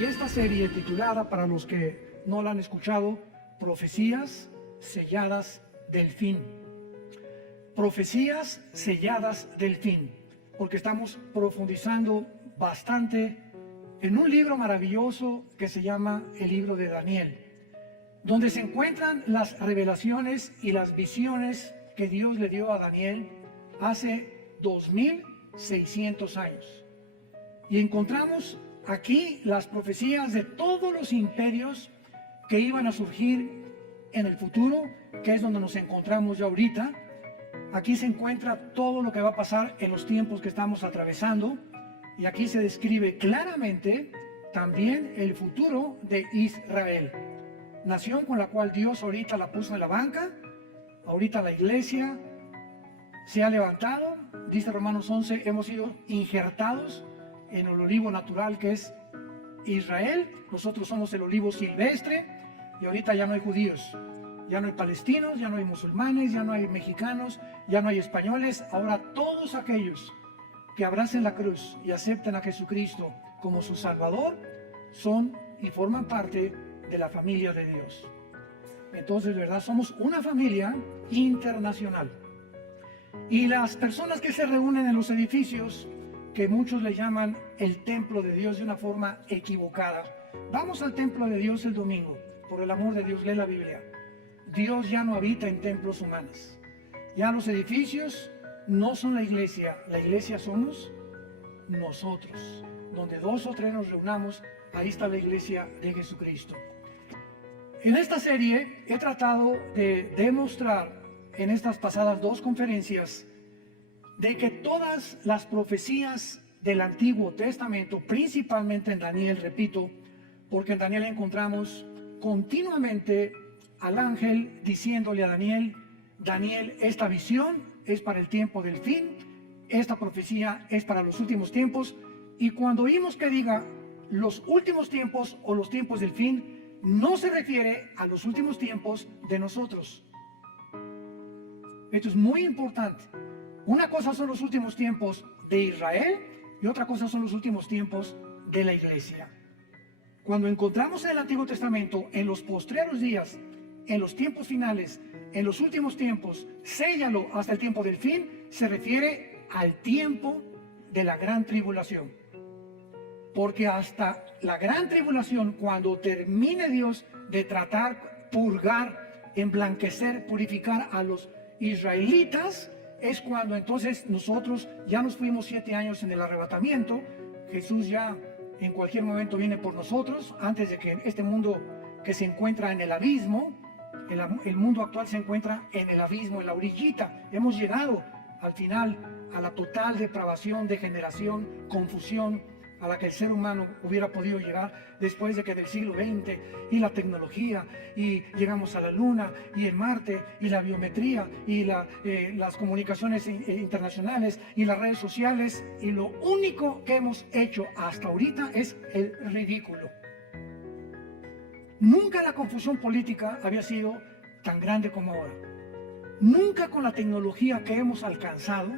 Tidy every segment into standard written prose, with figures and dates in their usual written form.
Y esta serie titulada, para los que no la han escuchado, Profecías selladas del fin. Profecías selladas del fin, porque estamos profundizando bastante en un libro maravilloso que se llama el libro de Daniel, donde se encuentran las revelaciones y las visiones que Dios le dio a Daniel hace 2600 años. Y encontramos aquí las profecías de todos los imperios que iban a surgir en el futuro, que es donde nos encontramos ya ahorita. Aquí se encuentra todo lo que va a pasar en los tiempos que estamos atravesando, y aquí se describe claramente también el futuro de Israel, nación con la cual Dios ahorita la puso en la banca. Ahorita la iglesia se ha levantado, dice Romanos 11, hemos sido injertados en el olivo natural que es Israel. Nosotros somos el olivo silvestre, y ahorita ya no hay judíos, ya no hay palestinos, ya no hay musulmanes, ya no hay mexicanos, ya no hay españoles. Ahora todos aquellos que abracen la cruz y acepten a Jesucristo como su Salvador son y forman parte de la familia de Dios. Entonces, ¿verdad? Somos una familia internacional. Y las personas que se reúnen en los edificios, que muchos le llaman el templo de Dios de una forma equivocada. Vamos al templo de Dios el domingo, por el amor de Dios, lee la Biblia. Dios ya no habita en templos humanos. Ya los edificios no son la iglesia somos nosotros. Donde 2 o 3 nos reunamos, ahí está la iglesia de Jesucristo. En esta serie he tratado de demostrar en estas pasadas 2 conferencias de que todas las profecías del Antiguo Testamento, principalmente en Daniel, repito, porque en Daniel encontramos continuamente al ángel diciéndole a Daniel: Daniel, esta visión es para el tiempo del fin, esta profecía es para los últimos tiempos. Y cuando oímos que diga los últimos tiempos o los tiempos del fin, no se refiere a los últimos tiempos de nosotros. Esto es muy importante. Una cosa son los últimos tiempos de Israel y otra cosa son los últimos tiempos de la iglesia. Cuando encontramos en el Antiguo Testamento, en los postreros días, en los tiempos finales, en los últimos tiempos, séllalo hasta el tiempo del fin, se refiere al tiempo de la gran tribulación. Porque hasta la gran tribulación, cuando termine Dios de tratar, purgar, emblanquecer, purificar a los israelitas, es cuando entonces nosotros ya nos fuimos 7 años en el arrebatamiento. Jesús ya en cualquier momento viene por nosotros, antes de que este mundo que se encuentra en el abismo, el mundo actual se encuentra en el abismo, en la orillita. Hemos llegado al final a la total depravación, degeneración, confusión a la que el ser humano hubiera podido llegar después de que del siglo XX y la tecnología, y llegamos a la luna y el Marte y la biometría y las comunicaciones internacionales y las redes sociales, y lo único que hemos hecho hasta ahorita es el ridículo. Nunca la confusión política había sido tan grande como ahora. Nunca con la tecnología que hemos alcanzado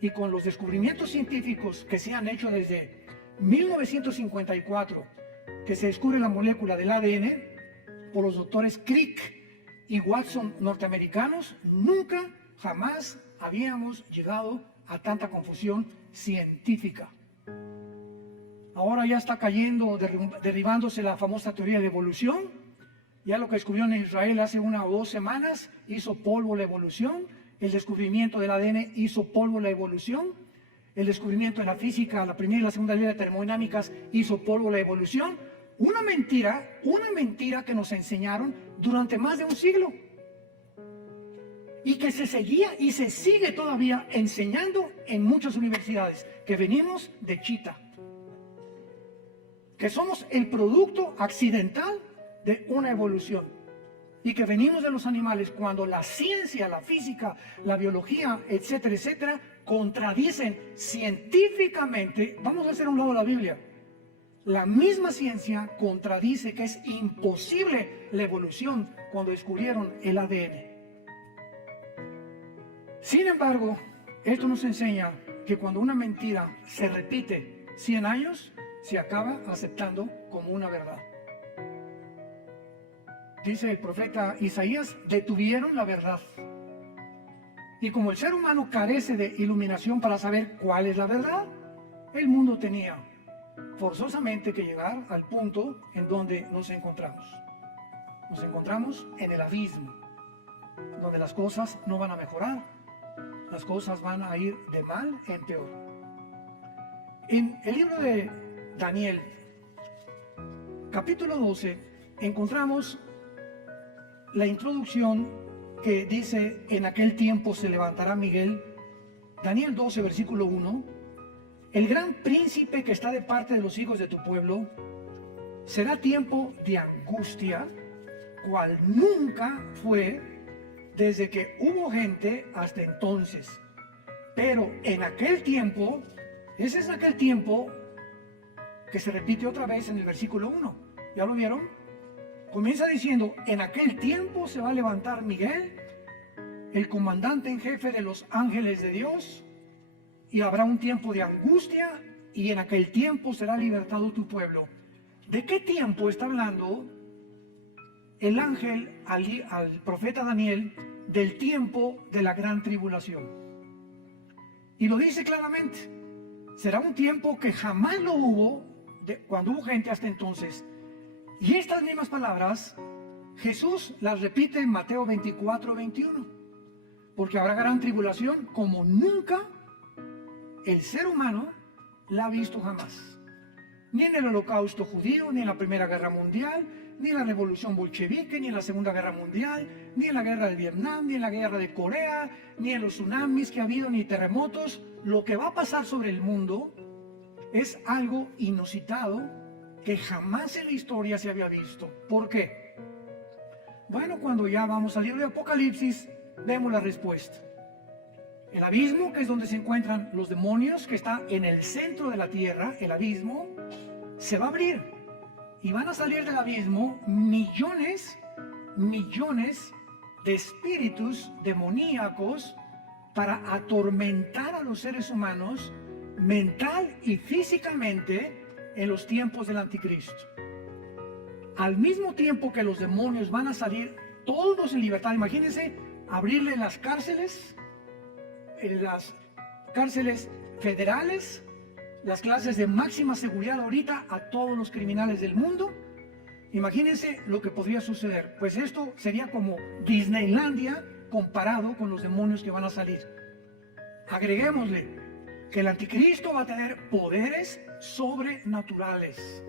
y con los descubrimientos científicos que se han hecho desde 1954, que se descubre la molécula del ADN por los doctores Crick y Watson norteamericanos, nunca, jamás habíamos llegado a tanta confusión científica. Ahora ya está cayendo, derribándose la famosa teoría de evolución. Ya lo que descubrieron en Israel hace 1 o 2 semanas hizo polvo la evolución. El descubrimiento del ADN hizo polvo la evolución. El descubrimiento de la física, la primera y la segunda ley de termodinámicas, hizo polvo la evolución. Una mentira que nos enseñaron durante más de un siglo. Y que se seguía y se sigue todavía enseñando en muchas universidades, que venimos de Chita. Que somos el producto accidental de una evolución. Y que venimos de los animales, cuando la ciencia, la física, la biología, etcétera, etcétera, contradicen científicamente. Vamos a hacer a un lado la Biblia. La misma ciencia contradice que es imposible la evolución cuando descubrieron el ADN. Sin embargo, esto nos enseña que cuando una mentira se repite 100 años, se acaba aceptando como una verdad. Dice el profeta Isaías, detuvieron la verdad. Y como el ser humano carece de iluminación para saber cuál es la verdad, el mundo tenía forzosamente que llegar al punto en donde nos encontramos. Nos encontramos en el abismo, donde las cosas no van a mejorar, las cosas van a ir de mal en peor. En el libro de Daniel, capítulo 12, encontramos la introducción que dice, en aquel tiempo se levantará Miguel. Daniel 12, versículo 1, el gran príncipe que está de parte de los hijos de tu pueblo, será tiempo de angustia, cual nunca fue desde que hubo gente hasta entonces. Pero en aquel tiempo, ese es aquel tiempo que se repite otra vez en el versículo 1. ¿Ya lo vieron? Comienza diciendo, en aquel tiempo se va a levantar Miguel, el comandante en jefe de los ángeles de Dios, y habrá un tiempo de angustia, y en aquel tiempo será libertado tu pueblo. ¿De qué tiempo está hablando el ángel al profeta Daniel? Del tiempo de la gran tribulación. Y lo dice claramente, será un tiempo que jamás lo hubo cuando hubo gente hasta entonces. Y estas mismas palabras Jesús las repite en Mateo 24, 21, porque habrá gran tribulación como nunca el ser humano la ha visto jamás, ni en el holocausto judío, ni en la Primera Guerra Mundial, ni en la Revolución Bolchevique, ni en la Segunda Guerra Mundial, ni en la Guerra de Vietnam, ni en la Guerra de Corea, ni en los tsunamis que ha habido, ni terremotos. Lo que va a pasar sobre el mundo es algo inusitado que jamás en la historia se había visto. ¿Por qué? Bueno, cuando ya vamos al libro de Apocalipsis, vemos la respuesta. El abismo, que es donde se encuentran los demonios, que está en el centro de la tierra, el abismo, se va a abrir. Y van a salir del abismo millones de espíritus demoníacos para atormentar a los seres humanos mental y físicamente en los tiempos del anticristo. Al mismo tiempo que los demonios van a salir todos en libertad, imagínense abrirle las cárceles federales, las clases de máxima seguridad ahorita a todos los criminales del mundo. Imagínense lo que podría suceder. Pues esto sería como Disneylandia comparado con los demonios que van a salir. Agreguémosle que el anticristo va a tener poderes sobrenaturales,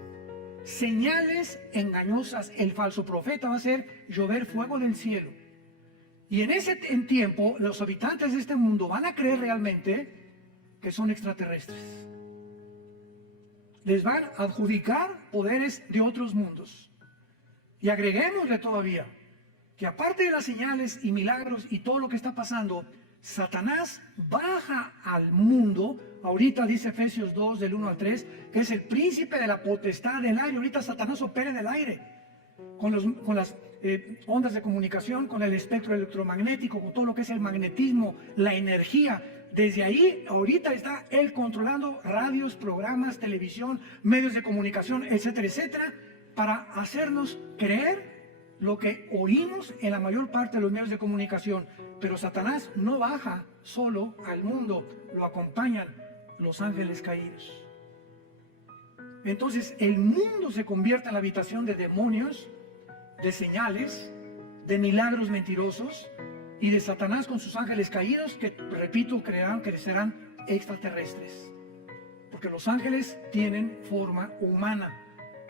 señales engañosas. El falso profeta va a hacer llover fuego del cielo. Y en ese tiempo los habitantes de este mundo van a creer realmente que son extraterrestres. Les van a adjudicar poderes de otros mundos. Y agreguémosle todavía que aparte de las señales y milagros y todo lo que está pasando, Satanás baja al mundo. Ahorita dice Efesios 2 del 1 al 3 que es el príncipe de la potestad del aire. Ahorita Satanás opera en el aire con las ondas de comunicación, con el espectro electromagnético, con todo lo que es el magnetismo, la energía. Desde ahí, ahorita está él controlando radios, programas, televisión, medios de comunicación, etcétera, etcétera, para hacernos creer lo que oímos en la mayor parte de los medios de comunicación. Pero Satanás no baja solo al mundo, lo acompañan los ángeles caídos. Entonces, el mundo se convierte en la habitación de demonios, de señales, de milagros mentirosos, y de Satanás con sus ángeles caídos que, repito, creerán que serán extraterrestres. Porque los ángeles tienen forma humana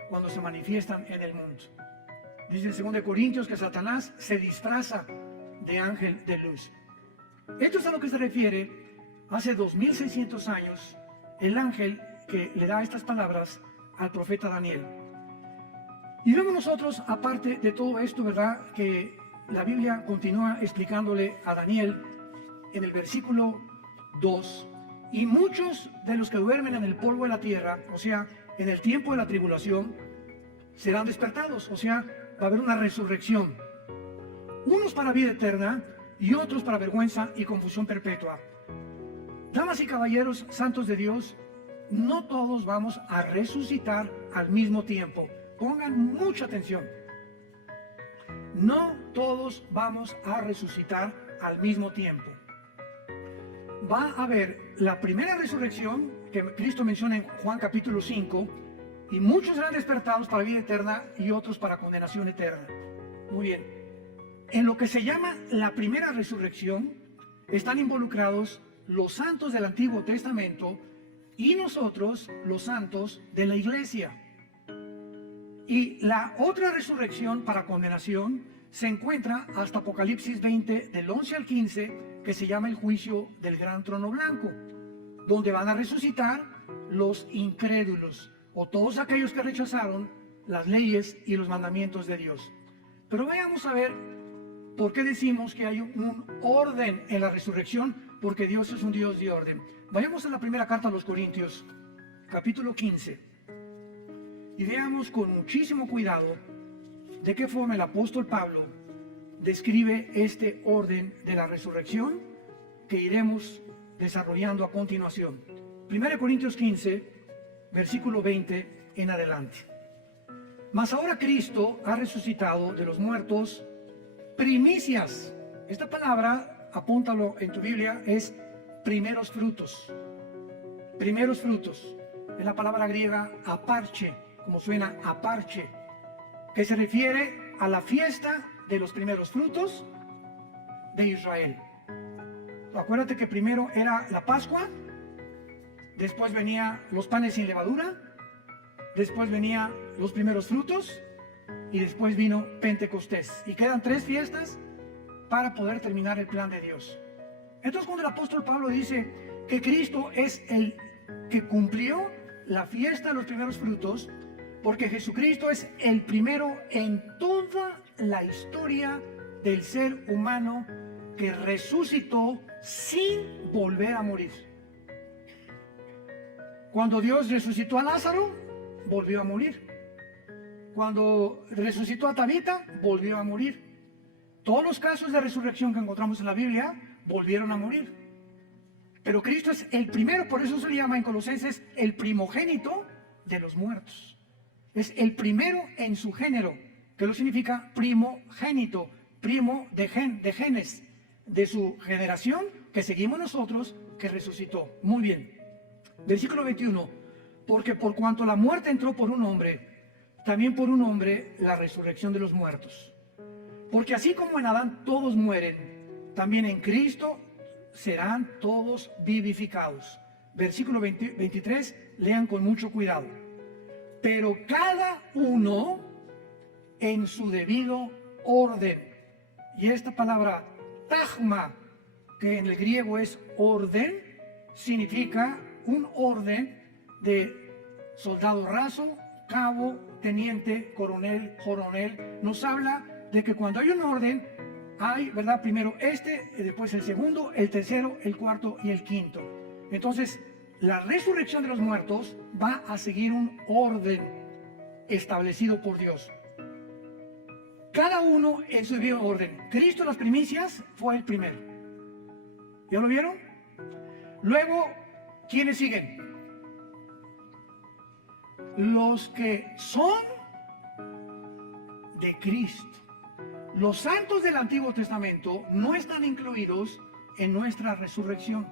cuando se manifiestan en el mundo. Dice en 2 Corintios que Satanás se disfraza de ángel de luz. Esto es a lo que se refiere hace 2600 años el ángel que le da estas palabras al profeta Daniel. Y vemos nosotros, aparte de todo esto, ¿verdad?, que la Biblia continúa explicándole a Daniel en el versículo 2, y muchos de los que duermen en el polvo de la tierra, o sea, en el tiempo de la tribulación, serán despertados, o sea, va a haber una resurrección. Unos para vida eterna y otros para vergüenza y confusión perpetua. Damas y caballeros santos de Dios, no todos vamos a resucitar al mismo tiempo. Pongan mucha atención. No todos vamos a resucitar al mismo tiempo. Va a haber la primera resurrección que Cristo menciona en Juan capítulo 5, y muchos serán despertados para vida eterna y otros para condenación eterna. Muy bien. En lo que se llama la primera resurrección están involucrados los santos del Antiguo Testamento y nosotros, los santos de la iglesia. Y la otra resurrección para condenación se encuentra hasta Apocalipsis 20, del 11 al 15, que se llama el juicio del gran trono blanco, donde van a resucitar los incrédulos, o todos aquellos que rechazaron las leyes y los mandamientos de Dios. Pero vayamos a ver por qué decimos que hay un orden en la resurrección, porque Dios es un Dios de orden. Vayamos a la primera carta a los Corintios, capítulo 15, y veamos con muchísimo cuidado de qué forma el apóstol Pablo describe este orden de la resurrección que iremos desarrollando a continuación. 1 Corintios 15, versículo 20 en adelante. Mas ahora Cristo ha resucitado de los muertos, primicias. Esta palabra, apúntalo en tu Biblia, es primeros frutos. Primeros frutos. Es la palabra griega aparche, como suena aparche, que se refiere a la fiesta de los primeros frutos de Israel. Acuérdate que primero era la Pascua, después venía los panes sin levadura, después venía los primeros frutos y después vino Pentecostés. Y quedan 3 fiestas para poder terminar el plan de Dios. Entonces, cuando el apóstol Pablo dice que Cristo es el que cumplió la fiesta de los primeros frutos, porque Jesucristo es el primero en toda la historia del ser humano que resucitó sin volver a morir. Cuando Dios resucitó a Lázaro, volvió a morir. Cuando resucitó a Tabita, volvió a morir. Todos los casos de resurrección que encontramos en la Biblia volvieron a morir. Pero Cristo es el primero, por eso se le llama en Colosenses el primogénito de los muertos. Es el primero en su género, que lo significa primogénito, primo de genes, de su generación que seguimos nosotros, que resucitó. Muy bien. Versículo 21. Porque por cuanto la muerte entró por un hombre, también por un hombre la resurrección de los muertos. Porque así como en Adán todos mueren, también en Cristo serán todos vivificados. Versículo 23, lean con mucho cuidado. Pero cada uno en su debido orden. Y esta palabra tagma, que en el griego es orden, significa un orden de soldado raso, cabo, teniente, coronel. Nos habla de que cuando hay un orden, hay, ¿verdad? Primero después el segundo, el tercero, el cuarto y el quinto. Entonces, la resurrección de los muertos va a seguir un orden establecido por Dios. Cada uno en su debido orden. Cristo, las primicias, fue el primero. ¿Ya lo vieron? Luego, ¿quiénes siguen? Los que son de Cristo. Los santos del Antiguo Testamento no están incluidos en nuestra resurrección.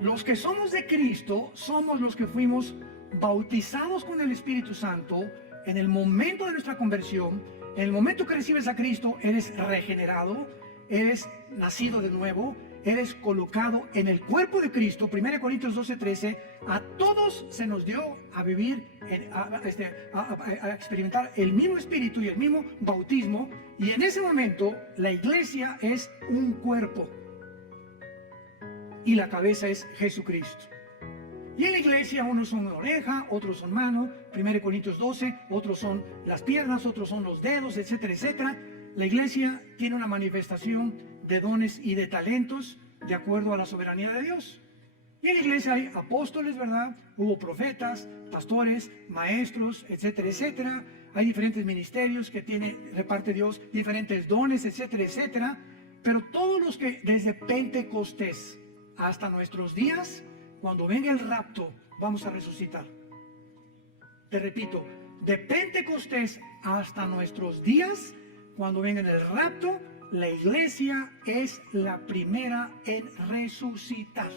Los que somos de Cristo somos los que fuimos bautizados con el Espíritu Santo en el momento de nuestra conversión. En el momento que recibes a Cristo, eres regenerado, eres nacido de nuevo, eres colocado en el cuerpo de Cristo. 1 Corintios 12:13, a todos se nos dio a vivir, a experimentar el mismo espíritu y el mismo bautismo, y en ese momento la iglesia es un cuerpo y la cabeza es Jesucristo. Y en la iglesia unos son una oreja, otros son mano, 1 Corintios 12, otros son las piernas, otros son los dedos, etcétera, etcétera. La iglesia tiene una manifestación de dones y de talentos de acuerdo a la soberanía de Dios. Y en la iglesia hay apóstoles, ¿verdad? Hubo profetas, pastores, maestros, etcétera, etcétera. Hay diferentes ministerios que reparte Dios, diferentes dones, etcétera, etcétera. Pero todos los que desde Pentecostés hasta nuestros días cuando venga el rapto, vamos a resucitar. Te repito, de Pentecostés hasta nuestros días, cuando venga el rapto, la iglesia es la primera en resucitar.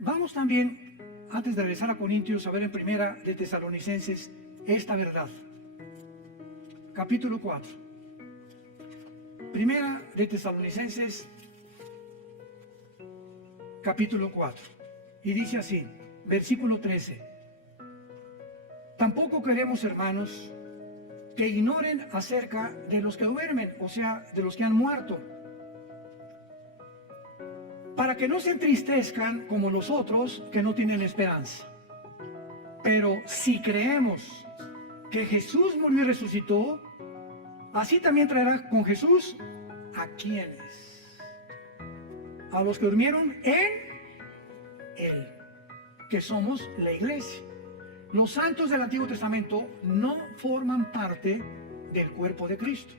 Vamos también, antes de regresar a Corintios, a ver en primera de Tesalonicenses esta verdad. Capítulo 4. Primera de Tesalonicenses, capítulo 4. Y dice así, versículo 13. Tampoco queremos, hermanos, que ignoren acerca de los que duermen, o sea, de los que han muerto, para que no se entristezcan como los otros que no tienen esperanza. Pero si creemos que Jesús murió y resucitó, así también traerá con Jesús ¿a quiénes? A los que durmieron en Él, que somos la iglesia. Los santos del Antiguo Testamento no forman parte del cuerpo de Cristo.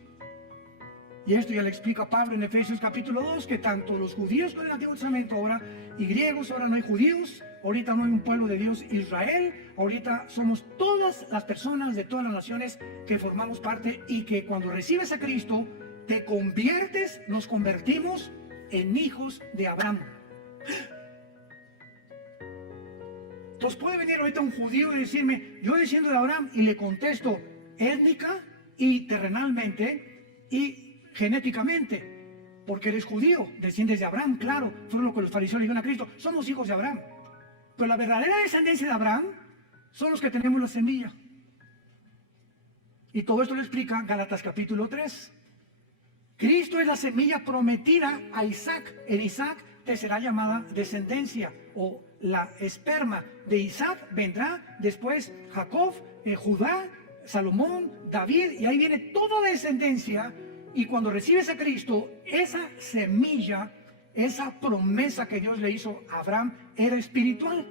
Y esto ya le explica Pablo en Efesios capítulo 2, que tanto los judíos con el Antiguo Testamento ahora, y griegos, ahora no hay judíos, ahorita no hay un pueblo de Dios, Israel, ahorita somos todas las personas de todas las naciones que formamos parte, y que cuando recibes a Cristo, te conviertes, nos convertimos en hijos de Abraham. Entonces puede venir ahorita un judío y decirme, yo desciendo de Abraham, y le contesto étnica y terrenalmente y genéticamente, porque eres judío, desciendes de Abraham, claro, fueron lo que los fariseos le dijeron a Cristo, somos hijos de Abraham. Pero la verdadera descendencia de Abraham son los que tenemos la semilla. Y todo esto lo explica Gálatas capítulo 3. Cristo es la semilla prometida a Isaac. En Isaac te será llamada descendencia, o la esperma de Isaac vendrá después Jacob, Judá, Salomón, David, y ahí viene toda la descendencia. Y cuando recibes a Cristo, esa semilla, esa promesa que Dios le hizo a Abraham era espiritual.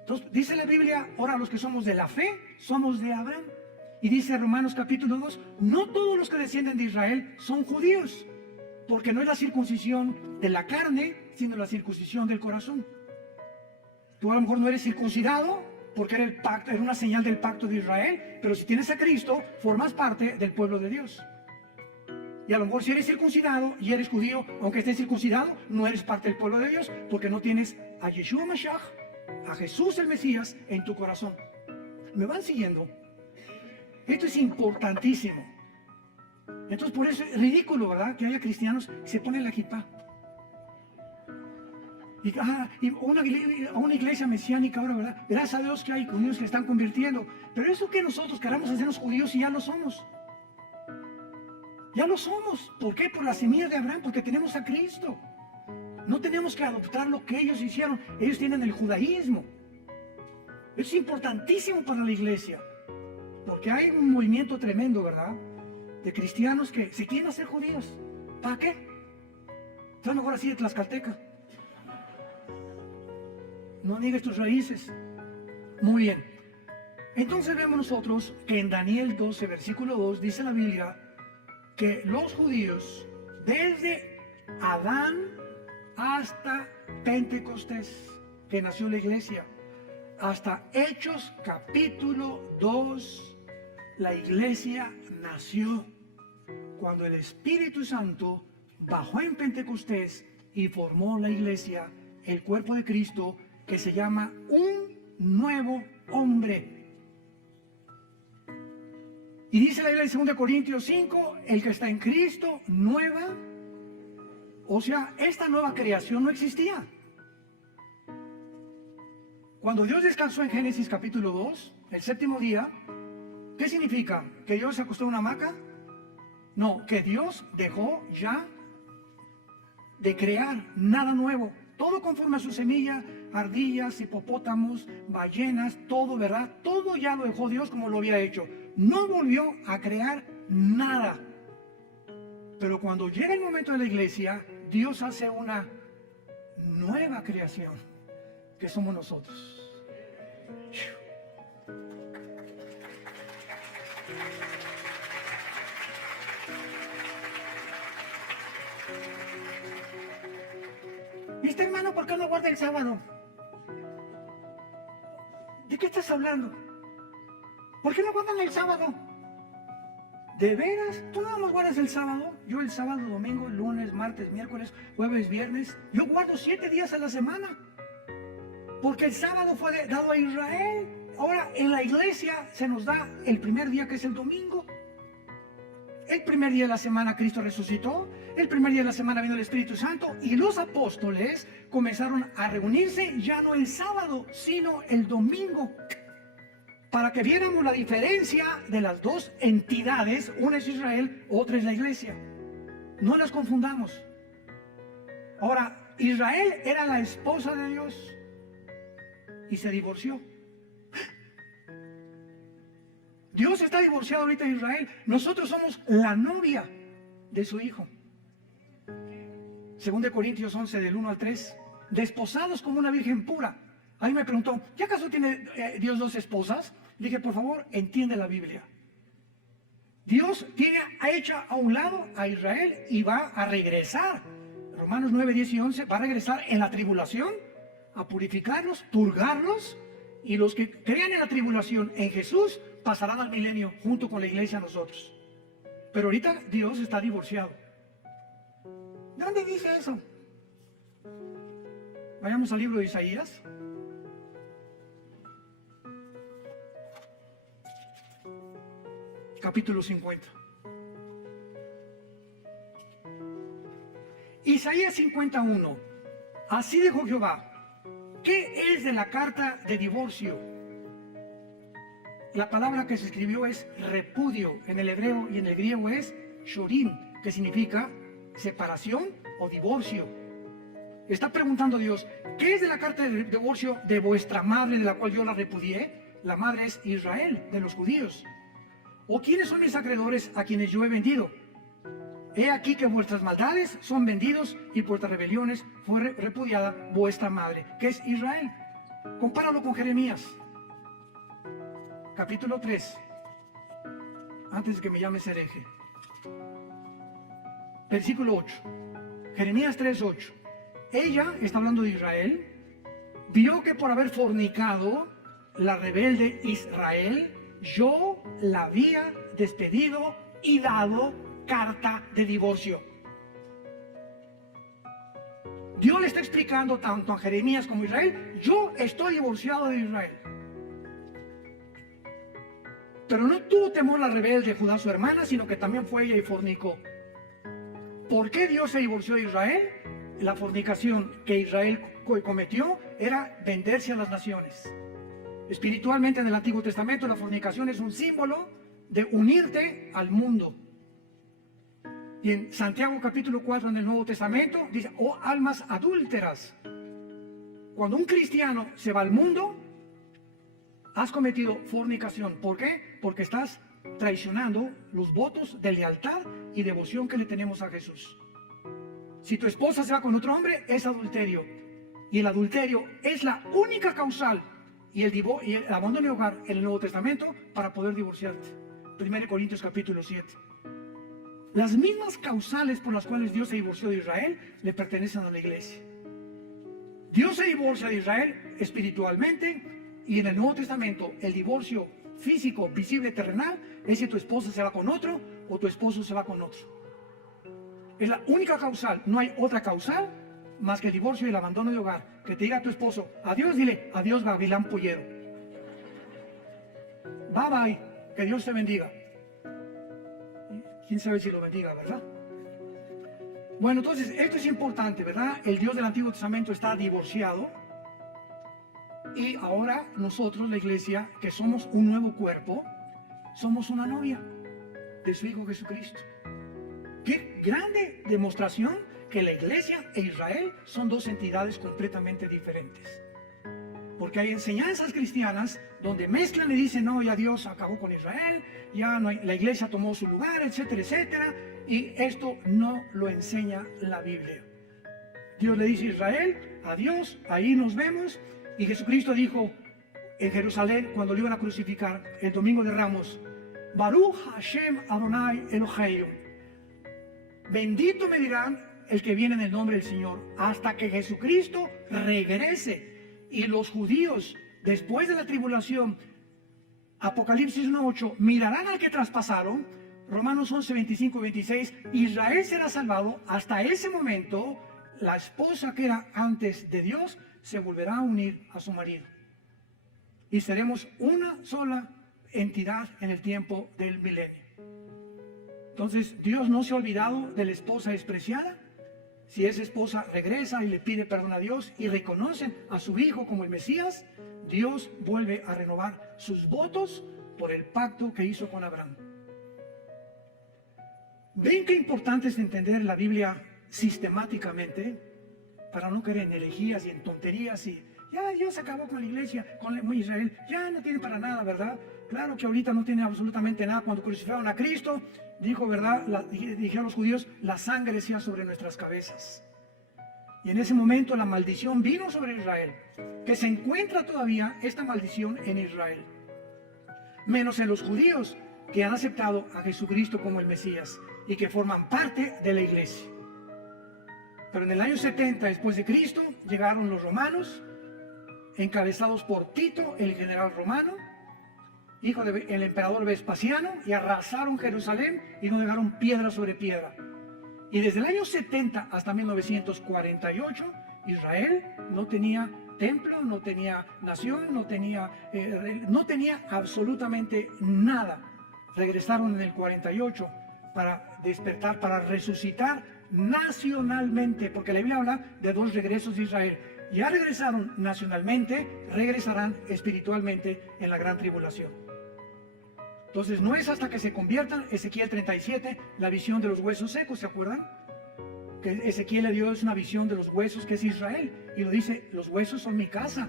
Entonces dice la Biblia, ahora los que somos de la fe, somos de Abraham. Y dice Romanos capítulo 2, no todos los que descienden de Israel son judíos, porque no es la circuncisión de la carne, sino la circuncisión del corazón. Tú a lo mejor no eres circuncidado porque era el pacto, era una señal del pacto de Israel, pero si tienes a Cristo, formas parte del pueblo de Dios. Y a lo mejor si eres circuncidado y eres judío, aunque estés circuncidado, no eres parte del pueblo de Dios, porque no tienes a Yeshua Mashiach, a Jesús el Mesías, en tu corazón. ¿Me van siguiendo? Esto es importantísimo. Entonces por eso es ridículo, ¿verdad?, que haya cristianos que se ponen la kipá. Y una iglesia mesiánica ahora, ¿verdad? Gracias a Dios que hay judíos que están convirtiendo. Pero eso que nosotros queramos hacernos judíos y ya lo somos. Ya lo somos. ¿Por qué? Por la semilla de Abraham, porque tenemos a Cristo. No tenemos que adoptar lo que ellos hicieron. Ellos tienen el judaísmo. Es importantísimo para la iglesia. Porque hay un movimiento tremendo, ¿verdad?, de cristianos que se quieren hacer judíos. ¿Para qué? Están mejor así de Tlaxcalteca. No niegues tus raíces. Muy bien. Entonces vemos nosotros que en Daniel 12, versículo 2, dice la Biblia que los judíos, desde Adán hasta Pentecostés, que nació la iglesia, hasta Hechos capítulo 2, la iglesia nació cuando el Espíritu Santo bajó en Pentecostés y formó la iglesia, el cuerpo de Cristo, que se llama un nuevo hombre. Y dice la Biblia en 2 Corintios 5, el que está en Cristo, nueva, o sea, esta nueva creación no existía. Cuando Dios descansó en Génesis capítulo 2, el séptimo día, ¿qué significa? ¿Que Dios se acostó en una hamaca? No, que Dios dejó ya de crear nada nuevo. Todo conforme a su semilla, ardillas, hipopótamos, ballenas, todo, ¿verdad? Todo ya lo dejó Dios como lo había hecho. No volvió a crear nada. Pero cuando llega el momento de la iglesia, Dios hace una nueva creación, que somos nosotros. ¿Viste, hermano? ¿Por qué no guarda el sábado? ¿De qué estás hablando? ¿Por qué no guardan el sábado? ¿De veras? ¿Tú nada más guardas el sábado? Yo el sábado, domingo, lunes, martes, miércoles, jueves, viernes. Yo guardo 7 días a la semana. Porque el sábado fue dado a Israel. Ahora en la iglesia se nos da el primer día, que es el domingo. El primer día de la semana Cristo resucitó. El primer día de la semana vino el Espíritu Santo. Y los apóstoles comenzaron a reunirse ya no el sábado, sino el domingo. Para que viéramos la diferencia de las dos entidades. Una es Israel, otra es la iglesia. No las confundamos. Ahora, Israel era la esposa de Dios y se divorció. Dios está divorciado ahorita de Israel. Nosotros somos la novia de su hijo. 2 Corintios 11 del 1 al 3. Desposados como una virgen pura. Ahí me preguntó, ¿ya acaso tiene Dios 2 esposas? Le dije, por favor, entiende la Biblia. Dios ha hecho a un lado a Israel y va a regresar. Romanos 9, 10 y 11 va a regresar en la tribulación a purificarlos, purgarlos, y los que crean en la tribulación en Jesús pasarán al milenio junto con la iglesia nosotros. Pero ahorita Dios está divorciado. ¿Dónde dice eso? Vayamos al libro de Isaías. Capítulo 50. Isaías 51. Así dijo Jehová. ¿Qué es de la carta de divorcio? La palabra que se escribió es repudio. En el hebreo y en el griego es shorim, que significa separación o divorcio. Está preguntando Dios, ¿qué es de la carta de divorcio de vuestra madre, de la cual yo la repudié? La madre es Israel, de los judíos. ¿O quiénes son mis acreedores a quienes yo he vendido? He aquí que vuestras maldades son vendidos y por vuestras rebeliones fue repudiada vuestra madre, que es Israel. Compáralo con Jeremías, capítulo 3, antes de que me llames hereje. Versículo 8. Jeremías 3, 8. Ella, está hablando de Israel, vio que por haber fornicado la rebelde Israel, yo la había despedido y dado carta de divorcio. Dios le está explicando tanto a Jeremías como a Israel, yo estoy divorciado de Israel. Pero no tuvo temor la rebelde Judá, su hermana, sino que también fue ella y fornicó. ¿Por qué Dios se divorció de Israel? La fornicación que Israel cometió era venderse a las naciones. Espiritualmente en el Antiguo Testamento la fornicación es un símbolo de unirte al mundo. Y en Santiago capítulo 4 en el Nuevo Testamento dice, oh almas adúlteras, cuando un cristiano se va al mundo, has cometido fornicación. ¿Por qué? Porque estás traicionando los votos de lealtad y devoción que le tenemos a Jesús. Si tu esposa se va con otro hombre, es adulterio. Y el adulterio es la única causal y el abandono de hogar en el Nuevo Testamento para poder divorciarte. 1 Corintios capítulo 7. Las mismas causales por las cuales Dios se divorció de Israel le pertenecen a la iglesia. Dios se divorcia de Israel espiritualmente, y en el Nuevo Testamento el divorcio físico, visible, terrenal, es si tu esposa se va con otro o tu esposo se va con otro. Es la única causal, no hay otra causal más que el divorcio y el abandono de hogar. Que te diga a tu esposo, adiós, dile, adiós gavilán pollero. Bye bye, que Dios te bendiga. ¿Quién sabe si lo bendiga, verdad? Bueno, entonces, esto es importante, ¿verdad? El Dios del Antiguo Testamento está divorciado. Y ahora nosotros, la iglesia, que somos un nuevo cuerpo, somos una novia de su Hijo Jesucristo. Qué grande demostración que la iglesia e Israel son dos entidades completamente diferentes. Porque hay enseñanzas cristianas donde mezclan y dicen, no, ya Dios acabó con Israel, ya no hay, la iglesia tomó su lugar, etcétera, etcétera. Y esto no lo enseña la Biblia. Dios le dice a Israel, adiós, ahí nos vemos. Y Jesucristo dijo en Jerusalén, cuando lo iban a crucificar, el domingo de Ramos, Baruch Hashem Adonai Eloheinu. Bendito me dirán el que viene en el nombre del Señor, hasta que Jesucristo regrese. Y los judíos, después de la tribulación, Apocalipsis 1:8, mirarán al que traspasaron. Romanos 11, 25 y 26, Israel será salvado. Hasta ese momento, la esposa que era antes de Dios se volverá a unir a su marido. Y seremos una sola entidad en el tiempo del milenio. Entonces, Dios no se ha olvidado de la esposa despreciada. Si esa esposa regresa y le pide perdón a Dios y reconocen a su hijo como el Mesías, Dios vuelve a renovar sus votos por el pacto que hizo con Abraham. ¿Ven qué importante es entender la Biblia sistemáticamente para no caer en herejías y en tonterías y ya Dios se acabó con la iglesia, con Israel, ya no tiene para nada, ¿verdad? Claro que ahorita no tiene absolutamente nada. Cuando crucificaron a Cristo, dijo, ¿verdad? Dijeron los judíos, la sangre sea sobre nuestras cabezas. Y en ese momento la maldición vino sobre Israel, que se encuentra todavía esta maldición en Israel, menos en los judíos que han aceptado a Jesucristo como el Mesías y que forman parte de la iglesia. Pero en el año 70 después de Cristo llegaron los romanos, encabezados por Tito, el general romano, hijo del emperador Vespasiano, y arrasaron Jerusalén y no dejaron piedra sobre piedra. Y desde el año 70 hasta 1948, Israel no tenía templo, no tenía nación, no tenía absolutamente nada. Regresaron en el 48 para despertar, para resucitar nacionalmente, porque la Biblia habla de dos regresos de Israel. Ya regresaron nacionalmente, regresarán espiritualmente en la gran tribulación. Entonces no es hasta que se conviertan. Ezequiel 37, la visión de los huesos secos, ¿se acuerdan? Que Ezequiel le dio una visión de los huesos, que es Israel, y lo dice, los huesos son mi casa.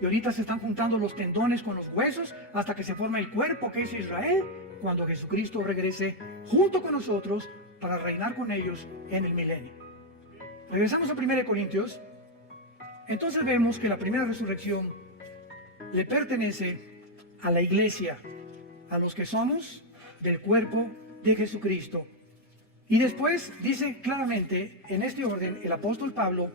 Y ahorita se están juntando los tendones con los huesos hasta que se forma el cuerpo, que es Israel, cuando Jesucristo regrese junto con nosotros para reinar con ellos en el milenio. Regresamos a 1 Corintios. Entonces vemos que la primera resurrección le pertenece a la iglesia, a los que somos del cuerpo de Jesucristo. Y después dice claramente, en este orden, el apóstol Pablo,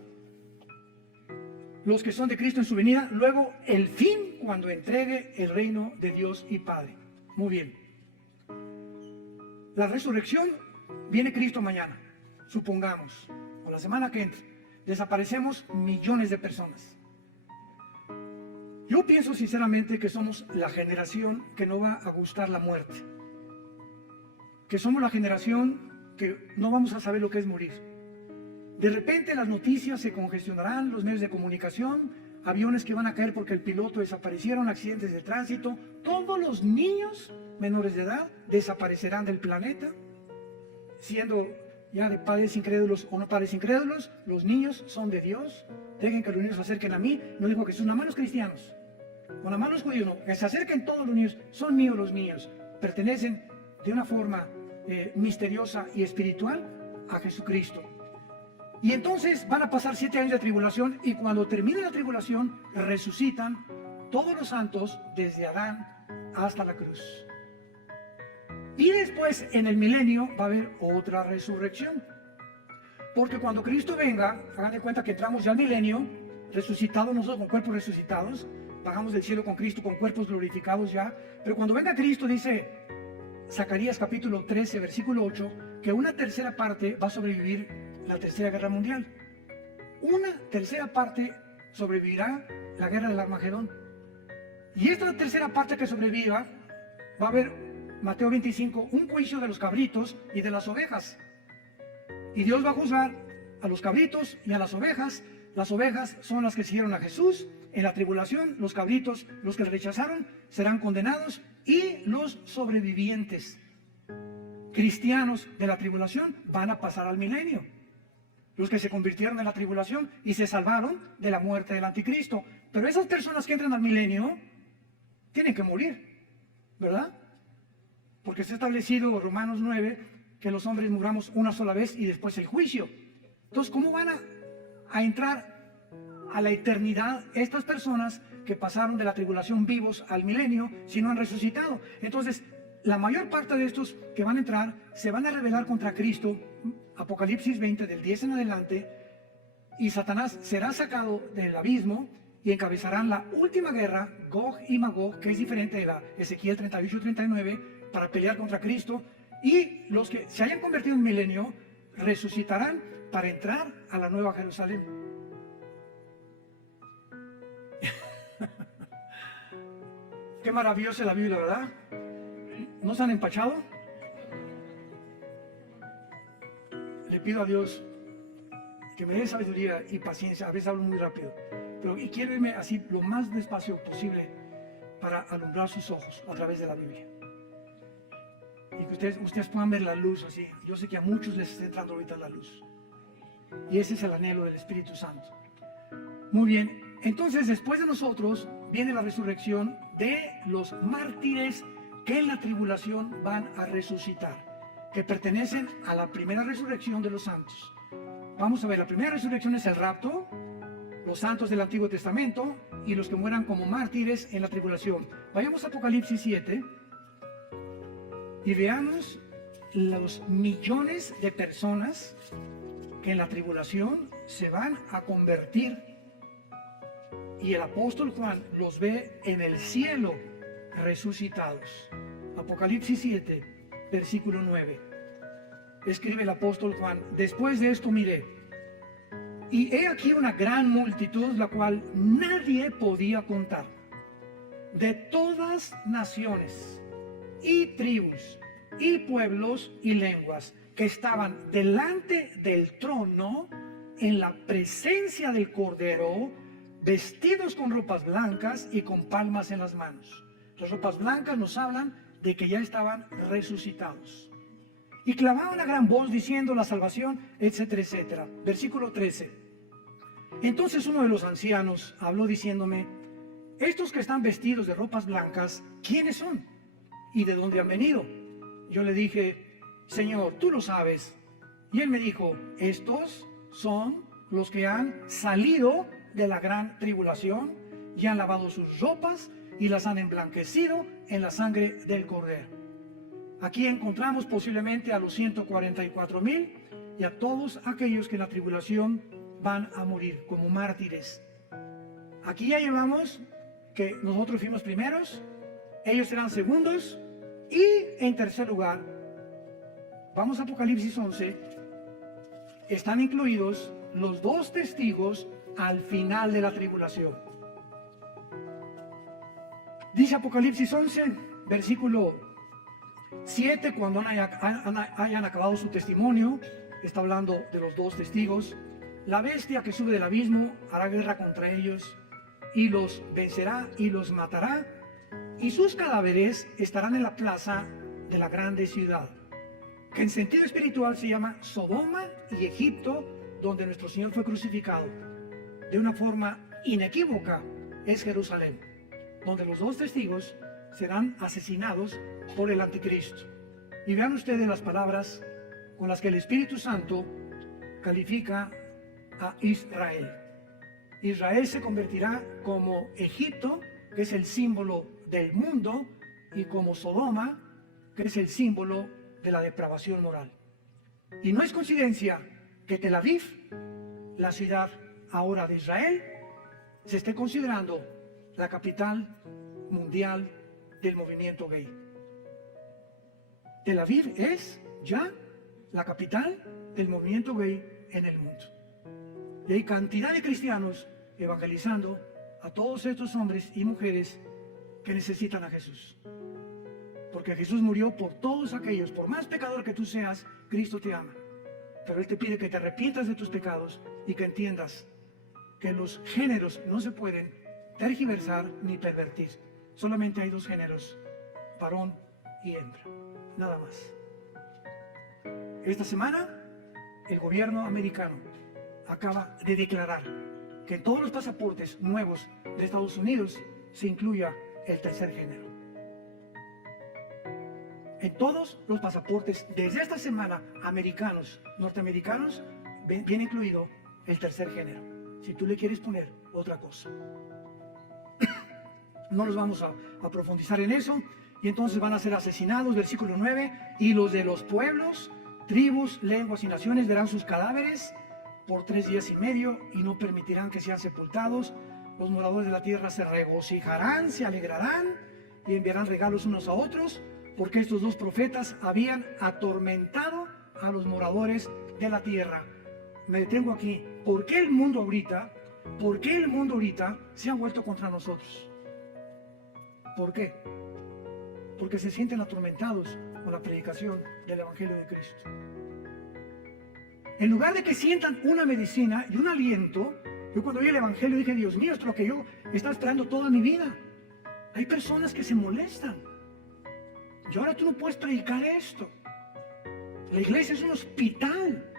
los que son de Cristo en su venida, luego el fin cuando entregue el reino de Dios y Padre. Muy bien. La resurrección, viene Cristo mañana, supongamos, o la semana que entra, desaparecemos millones de personas. Yo pienso sinceramente que somos la generación que no va a gustar la muerte, que somos la generación que no vamos a saber lo que es morir. De repente las noticias se congestionarán, los medios de comunicación, aviones que van a caer porque el piloto desaparecieron, accidentes de tránsito, todos los niños menores de edad desaparecerán del planeta, siendo ya de padres incrédulos o no padres incrédulos. Los niños son de Dios. Dejen que los niños se acerquen a mí. No digo que son nada más los cristianos o nada más los judíos, no, que se acerquen todos los niños. Son míos los niños, pertenecen de una forma misteriosa y espiritual a Jesucristo. Y entonces van a pasar 7 años de tribulación, y cuando termine la tribulación resucitan todos los santos desde Adán hasta la cruz. Y después en el milenio va a haber otra resurrección, porque cuando Cristo venga, hagan de cuenta que entramos ya al milenio, resucitados nosotros con cuerpos resucitados, bajamos del cielo con Cristo con cuerpos glorificados ya. Pero cuando venga Cristo, dice Zacarías capítulo 13 versículo 8, que una tercera parte va a sobrevivir la tercera guerra mundial. Una tercera parte sobrevivirá la guerra del Armagedón. Y esta tercera parte que sobreviva, va a haber, Mateo 25, un juicio de los cabritos y de las ovejas. Y Dios va a juzgar a los cabritos y a las ovejas. Las ovejas son las que siguieron a Jesús en la tribulación. Los cabritos, los que le rechazaron, serán condenados. Y los sobrevivientes cristianos de la tribulación van a pasar al milenio. Los que se convirtieron en la tribulación y se salvaron de la muerte del anticristo. Pero esas personas que entran al milenio tienen que morir, ¿verdad? Porque se ha establecido Romanos 9 que los hombres muramos una sola vez y después el juicio. Entonces, ¿cómo van a entrar a la eternidad estas personas que pasaron de la tribulación vivos al milenio si no han resucitado? Entonces, la mayor parte de estos que van a entrar se van a rebelar contra Cristo Apocalipsis 20 del 10 en adelante, y Satanás será sacado del abismo y encabezarán la última guerra, Gog y Magog, que es diferente de la Ezequiel 38 y 39, para pelear contra Cristo, y los que se hayan convertido en milenio resucitarán para entrar a la nueva Jerusalén. Qué maravillosa es la Biblia, ¿verdad? ¿No se han empachado? Le pido a Dios que me dé sabiduría y paciencia. A veces hablo muy rápido, pero quiero irme así lo más despacio posible para alumbrar sus ojos a través de la Biblia. Y que ustedes puedan ver la luz así. Yo sé que a muchos les está entrando ahorita la luz. Y ese es el anhelo del Espíritu Santo. Muy bien, entonces después de nosotros viene la resurrección de los mártires que en la tribulación van a resucitar, que pertenecen a la primera resurrección de los santos. Vamos a ver, la primera resurrección es el rapto, los santos del Antiguo Testamento y los que mueran como mártires en la tribulación. Vayamos a Apocalipsis 7 y veamos los millones de personas que en la tribulación se van a convertir, y el apóstol Juan los ve en el cielo resucitados. Apocalipsis 7, versículo 9. Escribe el apóstol Juan: después de esto miré, y he aquí una gran multitud, la cual nadie podía contar, de todas naciones y tribus y pueblos y lenguas, que estaban delante del trono en la presencia del Cordero, vestidos con ropas blancas y con palmas en las manos. Las ropas blancas nos hablan de que ya estaban resucitados. Y clamaban una gran voz diciendo: la salvación, etcétera, etcétera. Versículo 13. Entonces uno de los ancianos habló diciéndome: estos que están vestidos de ropas blancas, ¿quiénes son? ¿Y de dónde han venido? Yo le dije: Señor, tú lo sabes. Y él me dijo: estos son los que han salido de la gran tribulación y han lavado sus ropas y las han emblanquecido en la sangre del Cordero. Aquí encontramos posiblemente a los 144,000 y a todos aquellos que en la tribulación van a morir como mártires. Aquí ya llevamos que nosotros fuimos primeros, ellos serán segundos, y en tercer lugar, vamos a Apocalipsis 11, están incluidos los 2 testigos al final de la tribulación. Dice Apocalipsis 11, versículo 7, cuando hayan acabado su testimonio, está hablando de los 2 testigos: la bestia que sube del abismo hará guerra contra ellos y los vencerá y los matará, y sus cadáveres estarán en la plaza de la grande ciudad, que en sentido espiritual se llama Sodoma y Egipto, donde nuestro Señor fue crucificado. De una forma inequívoca es Jerusalén, donde los 2 testigos serán asesinados por el anticristo. Y vean ustedes las palabras con las que el Espíritu Santo califica a Israel. Israel se convertirá como Egipto, que es el símbolo del mundo, y como Sodoma, que es el símbolo de la depravación moral. Y no es coincidencia que Tel Aviv, la ciudad ahora de Israel, se esté considerando la capital mundial del movimiento gay. Tel Aviv es ya la capital del movimiento gay en el mundo. Y hay cantidad de cristianos evangelizando a todos estos hombres y mujeres que necesitan a Jesús. Porque Jesús murió por todos aquellos. Por más pecador que tú seas, Cristo te ama. Pero Él te pide que te arrepientas de tus pecados y que entiendas que los géneros no se pueden tergiversar ni pervertir. Solamente hay 2 géneros, varón y hembra, nada más. Esta semana el gobierno americano acaba de declarar que en todos los pasaportes nuevos de Estados Unidos se incluya el tercer género. En todos los pasaportes desde esta semana americanos, norteamericanos, viene incluido el tercer género. Si tú le quieres poner otra cosa, no nos vamos a profundizar en eso. Y entonces van a ser asesinados, versículo 9, y los de los pueblos tribus, lenguas y naciones verán sus cadáveres por 3 días y medio y no permitirán que sean sepultados. Los moradores de la tierra se regocijarán, se alegrarán y enviarán regalos unos a otros, porque estos dos profetas habían atormentado a los moradores de la tierra. Me detengo aquí. ¿Por qué el mundo ahorita se ha vuelto contra nosotros? ¿Por qué? Porque se sienten atormentados con la predicación del Evangelio de Cristo. En lugar de que sientan una medicina y un aliento, yo cuando oí el Evangelio dije, Dios mío, esto es lo que yo estaba esperando toda mi vida. Hay personas que se molestan. Y ahora tú no puedes predicar esto. La iglesia es un hospital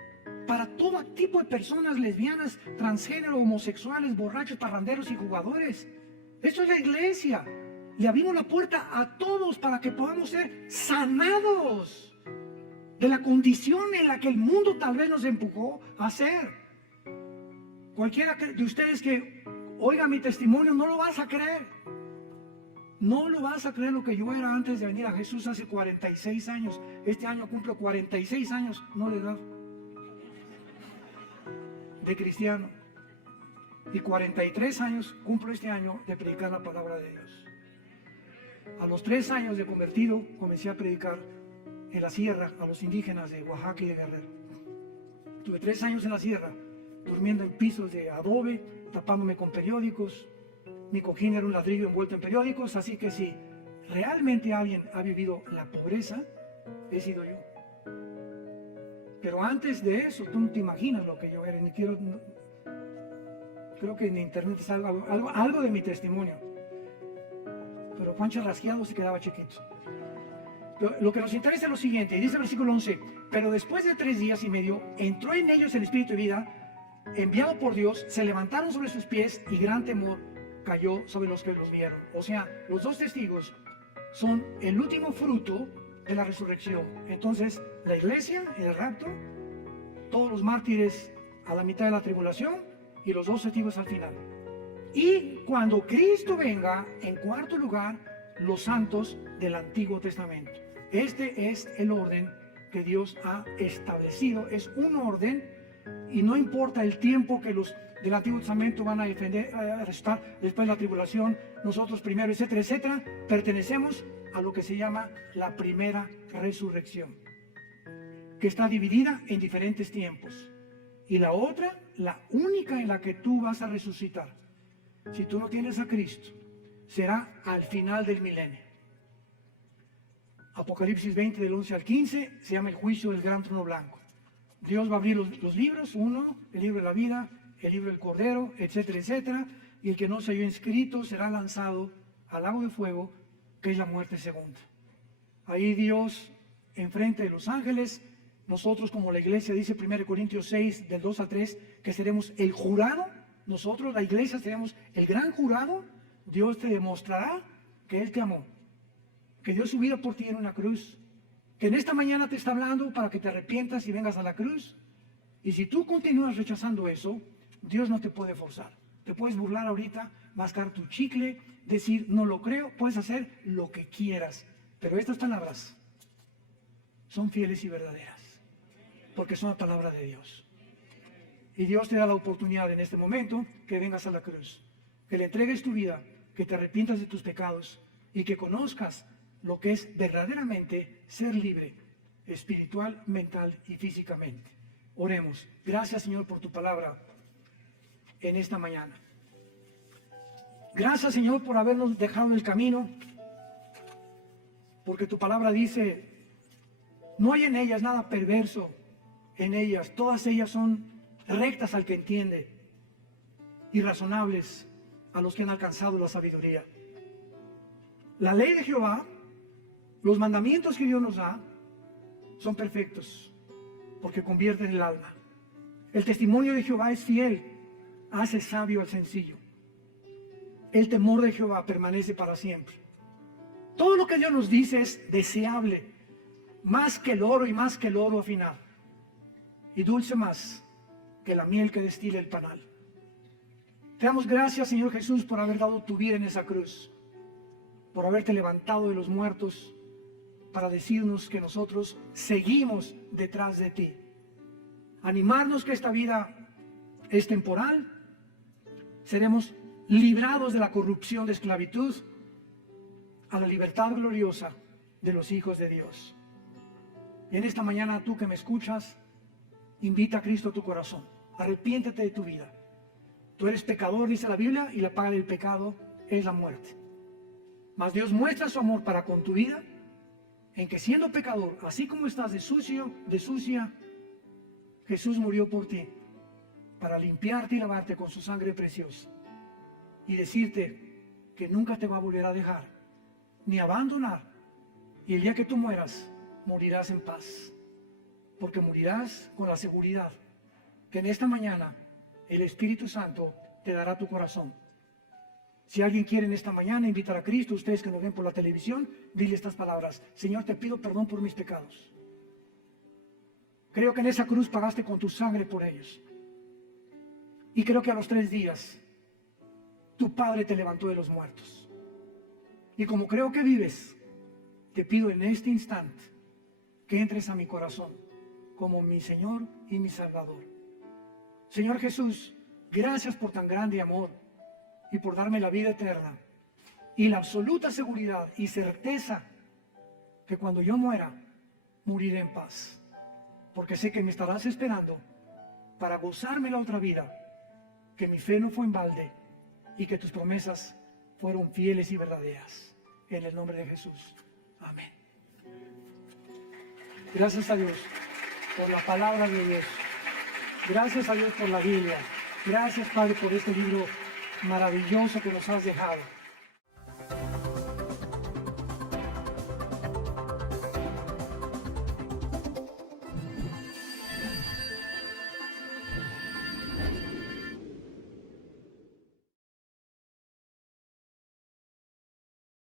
para todo tipo de personas, lesbianas, transgénero, homosexuales, borrachos, parranderos y jugadores. Esto es la iglesia. Le abrimos la puerta a todos para que podamos ser sanados de la condición en la que el mundo tal vez nos empujó a ser. Cualquiera de ustedes que oiga mi testimonio no lo vas a creer. No lo vas a creer lo que yo era antes de venir a Jesús hace 46 años. Este año cumplo 46 años, no de edad, de cristiano. Y 43 años cumplo este año de predicar la palabra de Dios. A los 3 años de convertido comencé a predicar en la sierra a los indígenas de Oaxaca y de Guerrero. Tuve 3 años en la sierra, durmiendo en pisos de adobe, tapándome con periódicos. Mi cojín era un ladrillo envuelto en periódicos, así que si realmente alguien ha vivido la pobreza, he sido yo. Pero antes de eso, tú no te imaginas lo que yo era, ni quiero... creo que en internet está algo de mi testimonio. Pero Pancho Rasqueado se quedaba chiquito. Pero lo que nos interesa es lo siguiente, dice el versículo 11, pero después de 3 días y medio, entró en ellos el Espíritu de vida, enviado por Dios, se levantaron sobre sus pies y gran temor cayó sobre los que los vieron. O sea, los 2 testigos son el último fruto de la resurrección. Entonces, la iglesia, el rapto, todos los mártires a la mitad de la tribulación y los 2 testigos al final. Y cuando Cristo venga, en cuarto lugar, los santos del Antiguo Testamento. Este es el orden que Dios ha establecido. Es un orden y no importa el tiempo que los del Antiguo Testamento van a defender, a restar después de la tribulación, nosotros primero, etcétera, etcétera, pertenecemos a lo que se llama la primera resurrección, que está dividida en diferentes tiempos. Y la otra, la única en la que tú vas a resucitar, si tú no tienes a Cristo, será al final del milenio. Apocalipsis 20 del 11 al 15 se llama el juicio del gran trono blanco. Dios va a abrir los libros, uno, el libro de la vida, el libro del Cordero, etcétera, etcétera, y el que no se haya inscrito será lanzado al lago de fuego, que es la muerte segunda. Ahí Dios, enfrente de los ángeles, nosotros como la iglesia, dice 1 Corintios 6, del 2 al 3, que seremos el jurado, nosotros la iglesia seremos el gran jurado. Dios te demostrará que Él te amó, que dio su vida por ti en una cruz, que en esta mañana te está hablando para que te arrepientas y vengas a la cruz. Y si tú continúas rechazando eso, Dios no te puede forzar. Te puedes burlar ahorita, mascar tu chicle, decir no lo creo, puedes hacer lo que quieras. Pero estas palabras son fieles y verdaderas, porque son la palabra de Dios. Y Dios te da la oportunidad en este momento que vengas a la cruz, que le entregues tu vida, que te arrepientas de tus pecados y que conozcas lo que es verdaderamente ser libre, espiritual, mental y físicamente. Oremos. Gracias, Señor, por tu palabra en esta mañana. Gracias, Señor, por habernos dejado en el camino, porque tu palabra dice, no hay en ellas nada perverso, en ellas, todas ellas son rectas al que entiende y razonables a los que han alcanzado la sabiduría. La ley de Jehová, los mandamientos que Dios nos da, son perfectos, porque convierten el alma. El testimonio de Jehová es fiel, hace sabio al sencillo. El temor de Jehová permanece para siempre. Todo lo que Dios nos dice es deseable, más que el oro y más que el oro afinado, y dulce más que la miel que destila el panal. Te damos gracias, Señor Jesús, por haber dado tu vida en esa cruz, por haberte levantado de los muertos, para decirnos que nosotros seguimos detrás de ti. Animarnos que esta vida es temporal, seremos librados de la corrupción de esclavitud a la libertad gloriosa de los hijos de Dios. Y en esta mañana, tú que me escuchas, invita a Cristo a tu corazón. Arrepiéntete de tu vida. Tú eres pecador, dice la Biblia, y la paga del pecado es la muerte. Mas Dios muestra su amor para con tu vida en que, siendo pecador, así como estás de sucia, Jesús murió por ti para limpiarte y lavarte con su sangre preciosa y decirte que nunca te va a volver a dejar ni abandonar, y el día que tú mueras morirás en paz, porque morirás con la seguridad que en esta mañana el Espíritu Santo te dará tu corazón. Si alguien quiere en esta mañana invitar a Cristo, ustedes que nos ven por la televisión, dile estas palabras: Señor, te pido perdón por mis pecados. Creo que en esa cruz pagaste con tu sangre por ellos. Y creo que a los 3 días tu Padre te levantó de los muertos. Y como creo que vives, te pido en este instante que entres a mi corazón como mi Señor y mi Salvador. Señor Jesús, gracias por tan grande amor y por darme la vida eterna y la absoluta seguridad y certeza que cuando yo muera, moriré en paz, porque sé que me estarás esperando para gozarme la otra vida, que mi fe no fue en balde y que tus promesas fueron fieles y verdaderas. En el nombre de Jesús. Amén. Gracias a Dios por la palabra de Dios. Gracias a Dios por la Biblia. Gracias, Padre, por este libro maravilloso que nos has dejado.